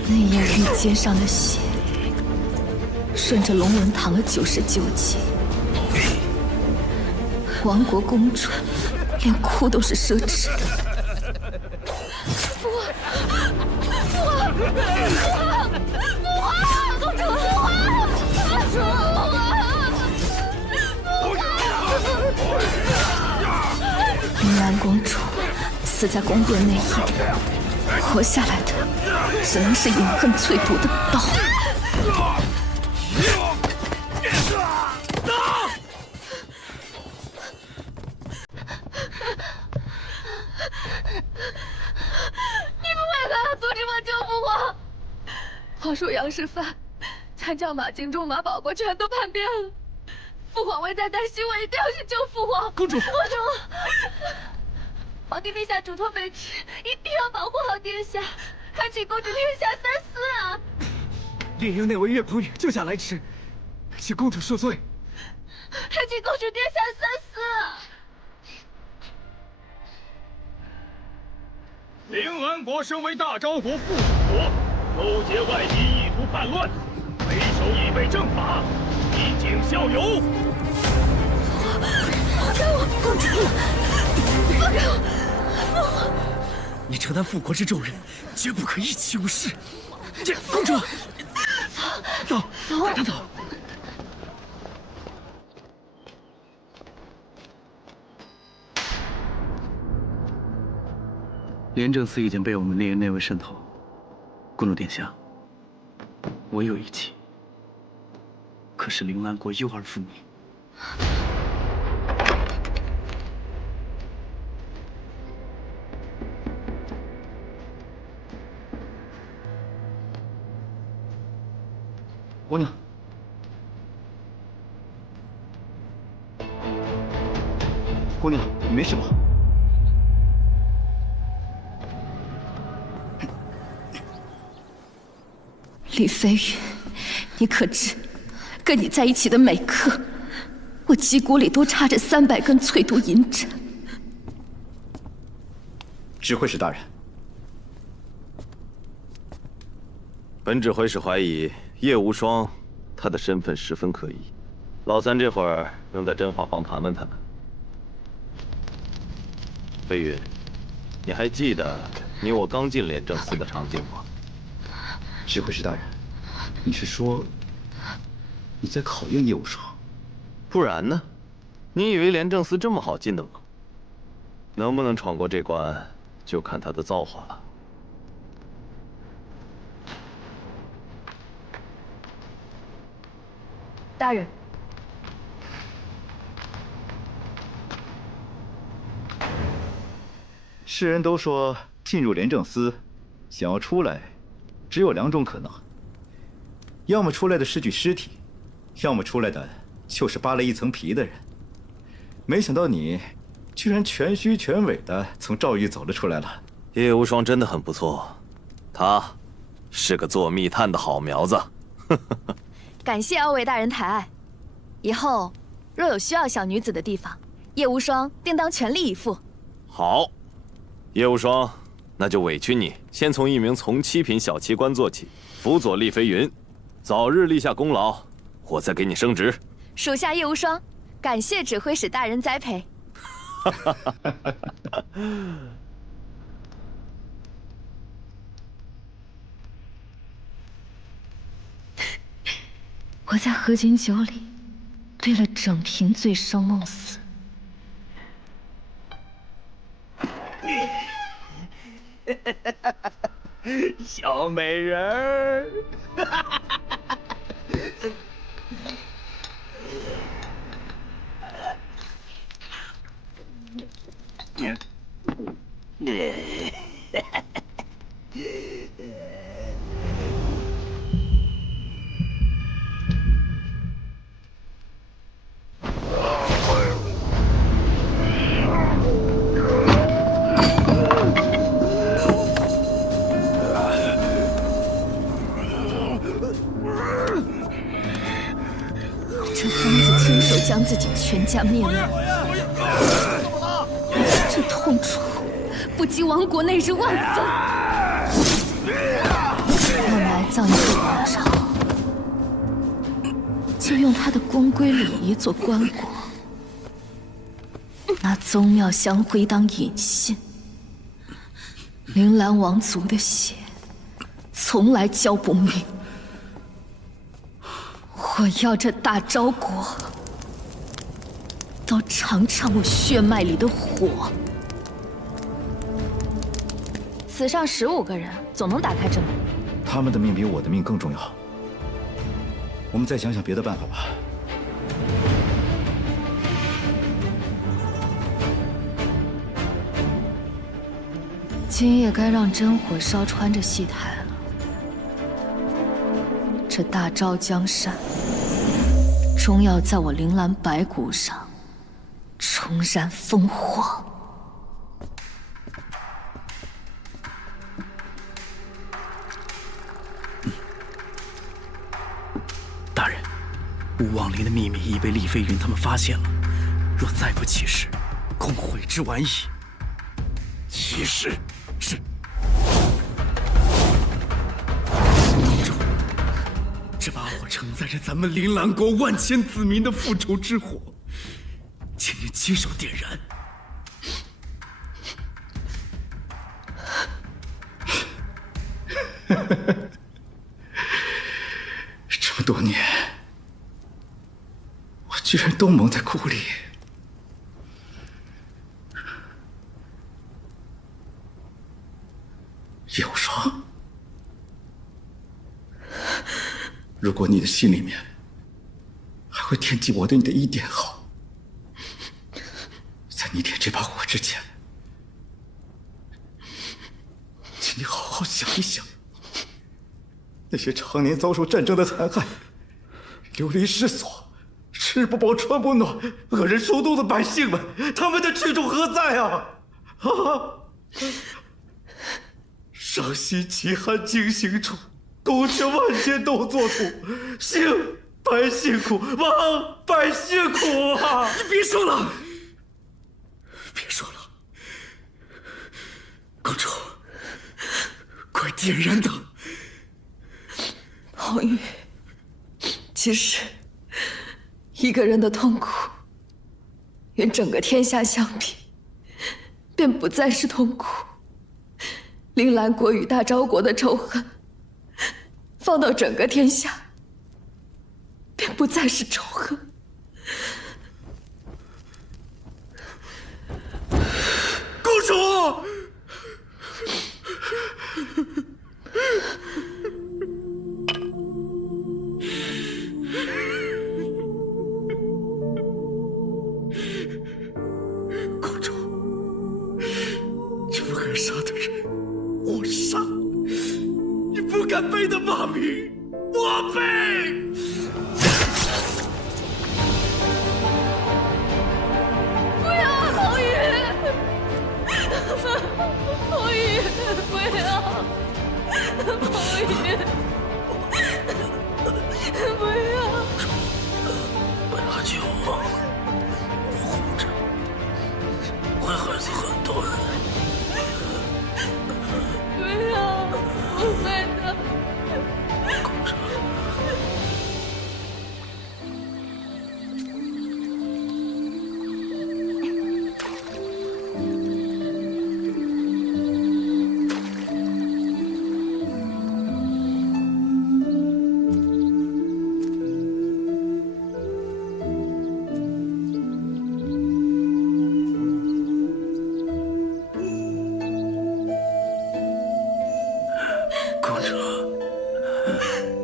那叶玉肩上的血，顺着龙纹淌了99级。亡国公主连哭都是奢侈的。父皇，公主，铃兰公主死在宫殿内翼，活下来的只能是饮恨淬毒的刀。你们为何要阻止我救父皇？皇叔杨世范、参将马京中、马保国全都叛变了。父皇危在旦夕，我一定要去救父皇。公主，公主，皇帝陛下嘱托卑职，一定要保护好殿下，还请公主殿下三思啊！炼营那位岳朋友救下来迟，请公主恕罪。还请公主殿下三思啊！临安国身为大昭国附属国，勾结外敌，意图叛乱，为首以备正法，以儆效尤。放开我，公主！放开我！你承担复国之重任，绝不可意气用事。公主，走，带他走。廉政司已经被我们猎营内卫渗透，公主殿下，我有一计，可使临安国忧而复明。姑娘，姑娘，你没事吧？李飞宇，你可知，跟你在一起的每刻，我脊骨里都插着300根淬毒银针。指挥使大人，本指挥使怀疑叶无双，他的身份十分可疑。老三这会儿正在侦话房盘问他们。飞云，你还记得你我刚进廉政司的场景吗？指挥使大人，你是说你在考验叶无双？不然呢？你以为廉政司这么好进的吗？能不能闯过这关，就看他的造化了。大人，世人都说进入廉政司，想要出来，只有2种可能：要么出来的是具尸体，要么出来的就是扒了一层皮的人。没想到你居然全虚全伪的从赵狱走了出来了。叶无双真的很不错，他是个做密探的好苗子。感谢2位大人抬爱，以后若有需要小女子的地方，叶无双定当全力以赴。好，叶无双，那就委屈你先从一名从7品小旗官做起，辅佐厉飞云，早日立下功劳，我再给你升职。属下叶无双，感谢指挥使大人栽培。我在和君酒里兑了整瓶醉生梦死。小美人儿。这疯子亲手将自己全家灭门，这痛楚不及亡国那日万分。要埋葬一个王朝，就用他的宫规礼仪做棺椁，拿宗庙香灰当引信。铃兰王族的血，从来浇不灭。我要这大昭国都尝尝我血脉里的火。死上15个人，总能打开这门。他们的命比我的命更重要。我们再想想别的办法吧。今夜该让真火烧穿这戏台了。这大招江山，终要在我铃兰白骨上重燃烽火。大人，吾忘灵的秘密已被厉飞云他们发现了，若再不起事，恐悔之晚矣。起事。是。公主，这把火承载着咱们铃兰国万千子民的复仇之火，请您亲手点燃。这么多年，我居然都蒙在鼓里。叶无双，如果你的心里面还会惦记我对你的一点好，在你点这把火之前，请你好好想一想，那些常年遭受战争的残害、流离失所、吃不饱穿不暖、恶人收东的百姓们，他们的去处何在啊？伤心奇寒惊醒处，宫阙万千都作土，兴百姓苦，亡百姓苦啊！你别说了，别说了，公主，快点燃它！红玉，其实一个人的痛苦，与整个天下相比，便不再是痛苦。铃兰国与大昭国的仇恨，放到整个天下，便不再是仇恨。公主，公主，你不该杀的人。我杀，你不敢背的骂名，我背。不要，红玉，红玉，不要，红玉，不要，为了救我，活着会害死很多人。不会的，公主。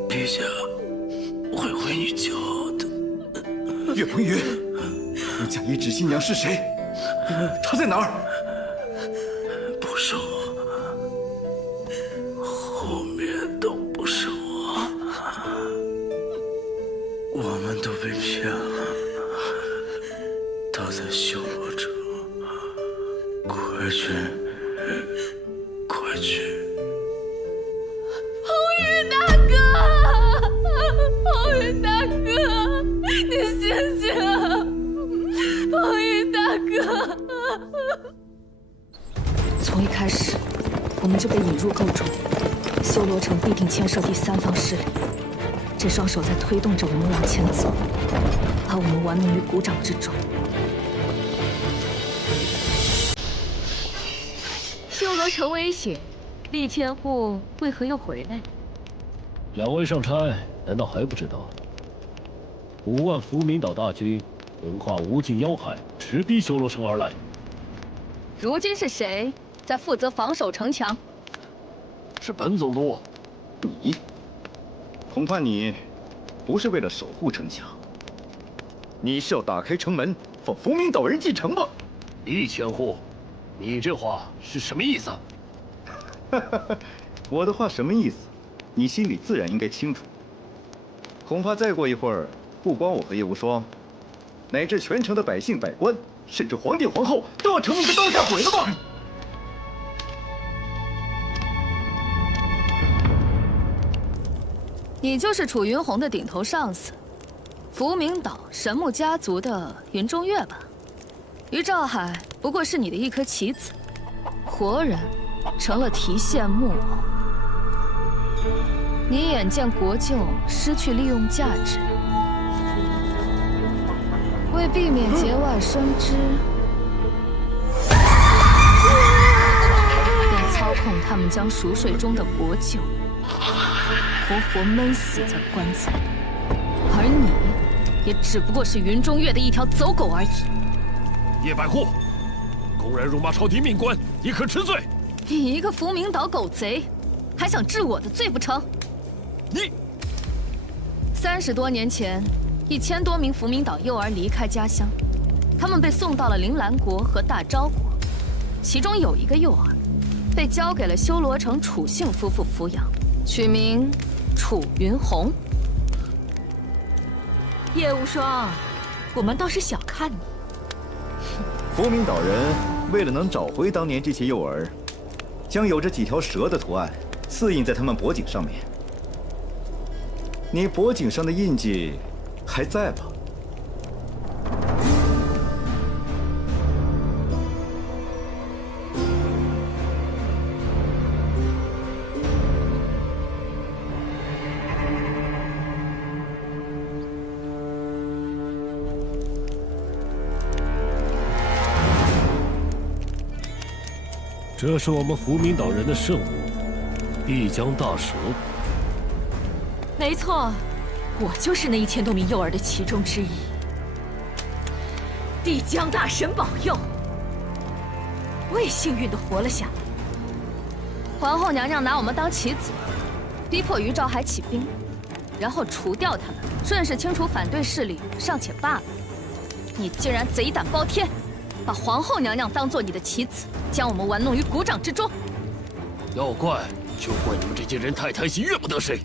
陛下会为你骄傲的。岳鹏云，你假意指新娘是谁？她在哪儿？不是我，后面都不是我，我们都被骗了。她在修罗城，快去，快去！红云大哥，你醒醒啊！红云大哥，从一开始，我们就被引入构中，修罗城必定牵涉第三方势力，这双手在推动着我们往前走，把我们玩命于股掌之中。修罗城危险，厉千户为何又回来？两位上差，难道还不知道？5万伏明岛大军横跨无尽妖海，直逼修罗城而来。如今是谁在负责防守城墙？是本总督。你，恐怕你不是为了守护城墙，你是要打开城门，放福明岛人进城吧？李千户，你这话是什么意思？我的话什么意思？你心里自然应该清楚。恐怕再过一会儿，不光我和叶无双，乃至全城的百姓百官，甚至皇帝皇后，都要成为个刀下鬼了吧？你就是楚云红的顶头上司，福明岛神木家族的云中月吧？于兆海不过是你的一颗棋子，活人成了提线木偶。你眼见国舅失去利用价值，为避免节外生枝，便操控他们将熟睡中的国舅活活闷死在棺材里，而你也只不过是云中月的一条走狗而已。叶百户，公然辱骂朝廷命官，亦可治罪。你一个福明岛狗贼，还想治我的罪不成？你30多年前，1000多名福明岛幼儿离开家乡，他们被送到了铃兰国和大昭国，其中有一个幼儿被交给了修罗城楚姓夫妇抚养，取名楚云红。叶无双，我们倒是小看你。福明岛人为了能找回当年这些幼儿，将有着几条蛇的图案刺印在他们脖颈上面。你脖颈上的印记还在吧？这是我们福明岛人的圣物——碧江大蛇。没错，我就是那1000多名幼儿的其中之一。帝江大神保佑，我也幸运地活了下来。皇后娘娘拿我们当棋子，逼迫于兆海起兵，然后除掉他们，顺势清除反对势力尚且罢了，你竟然贼胆包天，把皇后娘娘当做你的棋子，将我们玩弄于股掌之中。要怪就怪你们这些人太贪心，怨不得谁。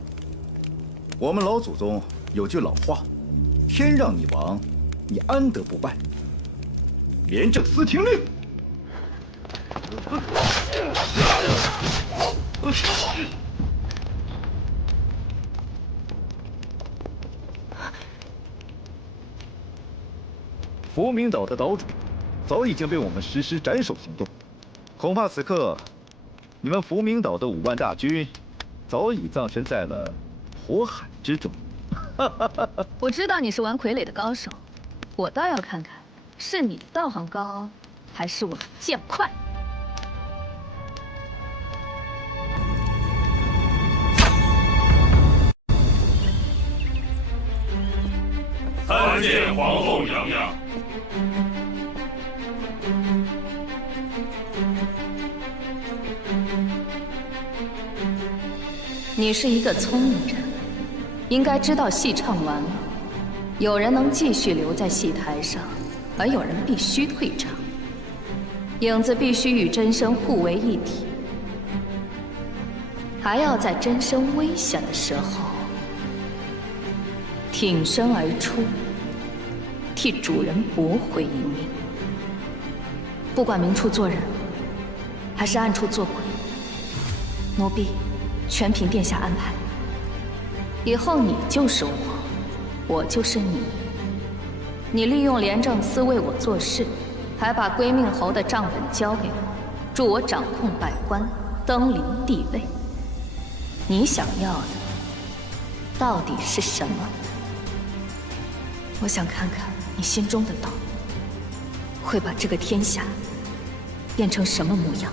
我们老祖宗有句老话：“天让你亡，你安得不败？”廉政司听令。福明岛的岛主早已经被我们实施斩首行动，恐怕此刻你们福明岛的5万大军早已葬身在了火海之中。我知道你是玩傀儡的高手，我倒要看看，是你的道行高，还是我的剑快。参见皇后娘娘。你是一个聪明人，应该知道戏唱完了，有人能继续留在戏台上，而有人必须退场。影子必须与真身互为一体，还要在真身危险的时候挺身而出，替主人驳回一命。不管明处做人，还是暗处做鬼，奴婢全凭殿下安排。以后你就是我，我就是你。你利用廉政司为我做事，还把归命侯的账本交给我，助我掌控百官，登临帝位。你想要的到底是什么？我想看看你心中的道，会把这个天下变成什么模样。